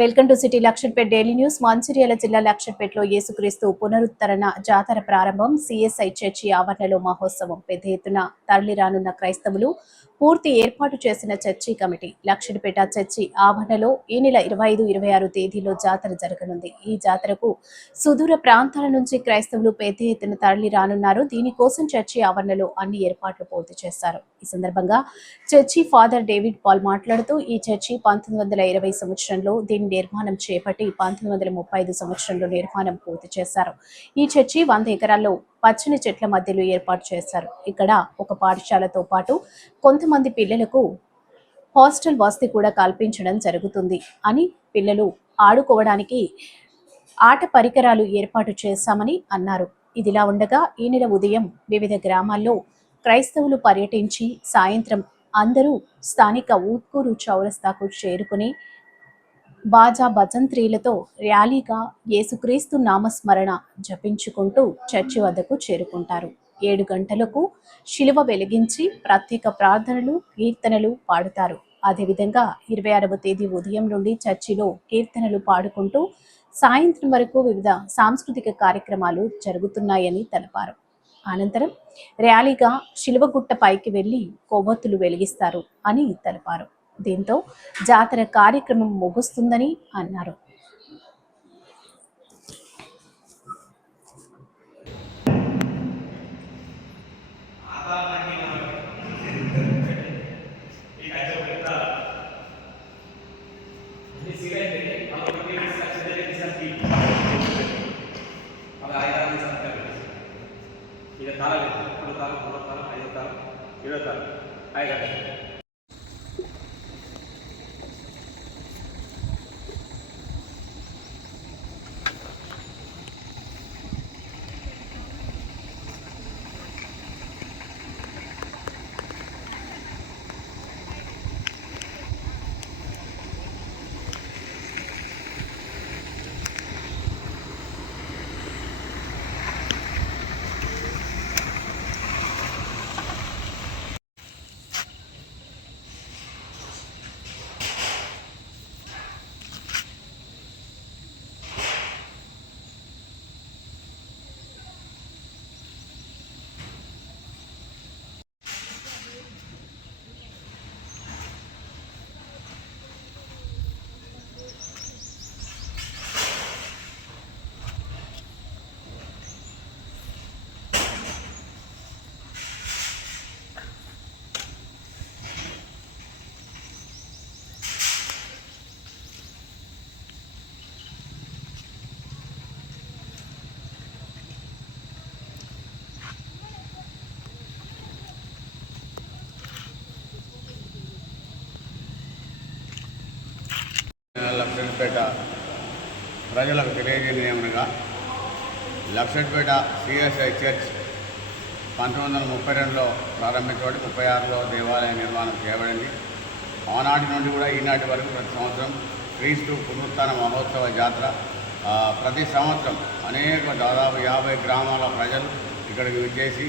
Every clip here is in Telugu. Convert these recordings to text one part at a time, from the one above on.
Welcome to city Luxettipet daily news. Mancherial జిల్లా లక్షట్పేటలో యేసుక్రీస్తు పునరుద్ధరణ జాతర ప్రారంభం. సిఎస్ఐ చర్చి ఆవరణలో మహోత్సవం. పెద్ద ఎత్తున తరలి రానున్న క్రైస్తవులు. పూర్తి ఏర్పాటు చేసిన చర్చి కమిటీ. లక్షట్పేట చర్చి ఆవరణలో ఈ నెల 25, 26 తేదీలో జాతర జరగనుంది. ఈ జాతరకు సుదూర ప్రాంతాల నుంచి క్రైస్తవులు పెద్ద ఎత్తున తరలి రానున్నారు. దీనికోసం చర్చి ఆవరణలో అన్ని ఏర్పాట్లు పూర్తి చేశారు. ఈ సందర్భంగా చర్చి ఫాదర్ డేవిడ్ పాల్ మాట్లాడుతూ ఈ చర్చి 1920 సంవత్సరంలో దీని నిర్మాణం చేపట్టి 1935 సంవత్సరంలో నిర్మాణం పూర్తి చేశారు. ఈ చర్చి 100 ఎకరాల్లో పచ్చని చెట్ల మధ్యలో ఏర్పాటు చేశారు. ఇక్కడ ఒక పాఠశాలతో పాటు కొంతమంది పిల్లలకు హాస్టల్ వసతి కూడా కల్పించడం జరుగుతుంది అని, పిల్లలు ఆడుకోవడానికి ఆట పరికరాలు ఏర్పాటు చేశామని అన్నారు. ఇదిలా ఉండగా ఈ నెల ఉదయం వివిధ గ్రామాల్లో క్రైస్తవులు పర్యటించి సాయంత్రం అందరూ స్థానిక ఊత్కూరు చౌరస్తాకు చేరుకుని బాజా భజంత్రీలతో ర్యాలీగా యేసుక్రీస్తు నామస్మరణ జపించుకుంటూ చర్చి వద్దకు చేరుకుంటారు. 7 గంటలకు శిలువ వెలిగించి ప్రత్యేక ప్రార్థనలు, కీర్తనలు పాడుతారు. అదేవిధంగా 26వ తేదీ ఉదయం నుండి చర్చిలో కీర్తనలు పాడుకుంటూ సాయంత్రం వరకు వివిధ సాంస్కృతిక కార్యక్రమాలు జరుగుతున్నాయని తెలిపారు. అనంతరం ర్యాలీగా శిలువగుట్ట పైకి వెళ్లి కొవ్వొత్తులు వెలిగిస్తారు అని తెలిపారు. దీంతో జాతర కార్యక్రమం ముగుస్తుందని అన్నారు. లక్షట్పేట ప్రజలకు తెలియజేయమనగా లక్షట్పేట సిఎస్ఐ చర్చ్ 1932లో ప్రారంభించబడి 36లో దేవాలయ నిర్మాణం చేయబడింది. ఆనాటి నుండి కూడా ఈనాటి వరకు ప్రతి సంవత్సరం క్రీస్తు పునరుత్థాన మహోత్సవ జాతర ప్రతి సంవత్సరం దాదాపు 50 గ్రామాల ప్రజలు ఇక్కడికి విచ్చేసి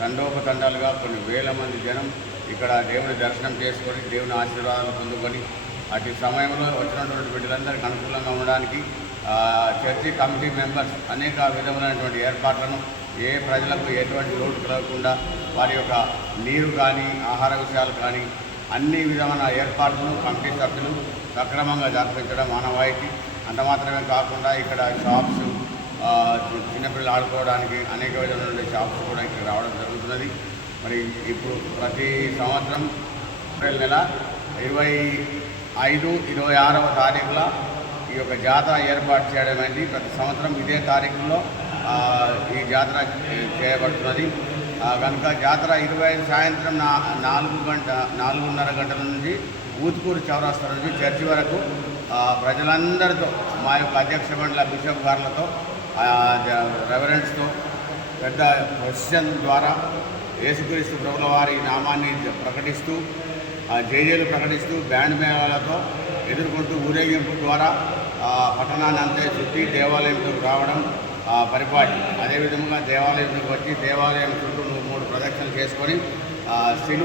తండోపతండాలుగా కొన్ని వేల మంది జనం ఇక్కడ దేవుని దర్శనం చేసుకొని దేవుని ఆశీర్వాదాలు పొందుకొని అటు సమయంలో వచ్చినటువంటి బిడ్డలందరికీ అనుకూలంగా ఉండడానికి చర్చి కమిటీ మెంబర్స్ అనేక విధములైనటువంటి ఏర్పాట్లను ఏ ప్రజలకు ఎటువంటి లోటు కలగకుండా వారి యొక్క నీరు కానీ ఆహార విషయాలు కానీ అన్ని విధమైన ఏర్పాట్లను కమిటీ సభ్యులు సక్రమంగా జరిపించడం ఆనవాయితీ. అంత మాత్రమే కాకుండా ఇక్కడ షాప్స్, చిన్నపిల్లలు ఆడుకోవడానికి అనేక విధమైన షాప్స్ కూడా ఇక్కడ రావడం జరుగుతున్నది. మరి ఇప్పుడు ప్రతి సంవత్సరం ఏప్రిల్ నెల 25, 26వ తారీఖుల ఈ యొక్క జాతర ఏర్పాటు చేయడం అనేది ప్రతి సంవత్సరం ఇదే తారీఖులో ఈ జాతర చేయబడుతున్నది. కనుక జాతర 25 సాయంత్రం 4:30 గంటల నుంచి ఊత్కూరు చౌరస్తా నుంచి చర్చి వరకు ప్రజలందరితో మా యొక్క అధ్యక్ష మండలి బిషప్ గారులతో రెవరెంట్స్తో పెద్ద ప్రొసెషన్ ద్వారా యేసుక్రీస్తు ప్రభుల వారి నామాన్ని ప్రకటిస్తూ జేజేలు ప్రకటిస్తూ బ్యాండ్ మేళాలతో ఎదుర్కొంటూ ఊరేగింపు ద్వారా పట్టణాన్ని అంతే చుట్టి దేవాలయంతో రావడం పరిపాటి. అదేవిధంగా దేవాలయంలోకి వచ్చి దేవాలయం చుట్టూ 3 ప్రదక్షిణలు చేసుకొని సిలువ